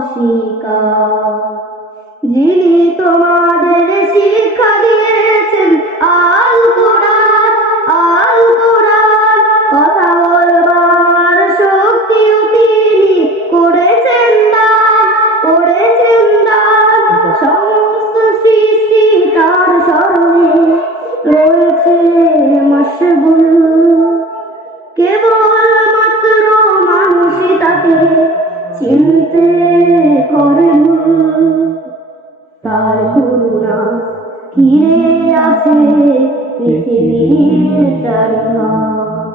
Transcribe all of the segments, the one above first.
অস্বীকার। যিনি তোমাদের শিক্ষা দিয়েছেন আল কোরআন, আল কোরআন, কথা বলবার শক্তিও তিনি করেছেন দান, করেছেন দান। সমস্ত সৃষ্টি তার স্মরণে রয়েছে মশগুল, কেবলমাত্র মানুষই তাকে চিনতে করে ভুল। তার করুণা ঘিরে আছে পৃথিবীর চারিধার।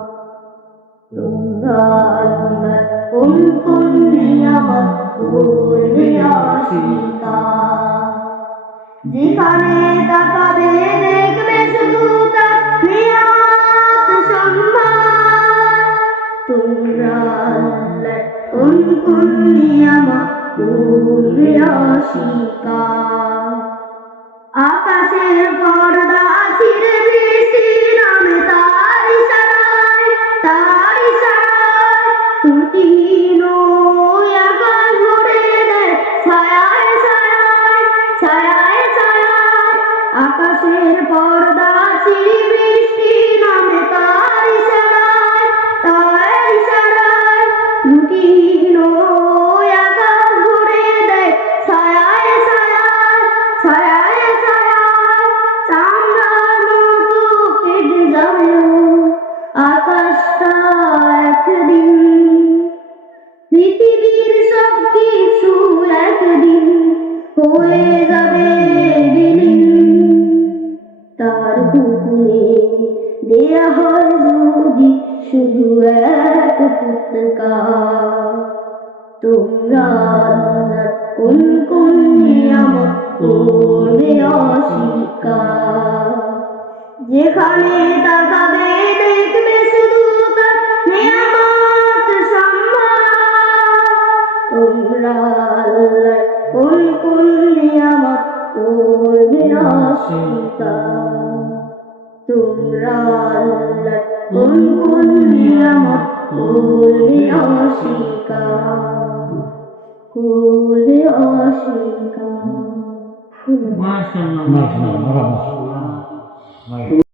তোমরা আল্লাহর কোন কোন নিয়ামত করবে অস্বীকার। যেখানে তাকাবে দেখবে শুধু তার নিয়ামত সম্ভার। তোমরা আল্লাহর কোন কোন নিয়ামত করবে অস্বীকার। আকাশের পর্দা ছিঁড়ে বৃষ্টি নামে তার ইশারায়, তার ইশারায়। ত্রুটিহীন আকাশ ভরে দেয় ছায়ায় ছায়ায়, ছায়ায় ছায়ায়। আকাশের পর্দা ছিঁড়ে বৃষ্টি নামে তার ইশারায়, তার ইশারায়। ত্রুটিহীন আকাশ ভরে দেয় ছায়ায় ছায়ায়, ছায়ায় ছায়ায়। চামড়ার মতো কেটে যাবে আকাশটা একদিন। পৃথিবীর সব কিছু একদিন হয়ে যাবে বিলীন। তার হুকুমে দেয়া হয় যদি শুধু এক ফুৎকার। তোমরা আল্লাহর কোন কোন নিয়ামত করবে অস্বীকার। যেখানে তাকাবে দেখবে শুধু তার নিয়ামত সম্ভার। তোমরা আল্লাহর কোন কোন নিয়ামত করবে অস্বীকার। তোমরা আল্লাহর কোন কোন নিয়ামত করবে অস্বীকার, করবে অস্বীকার। মাশাআল্লাহ, মাশাআল্লাহ।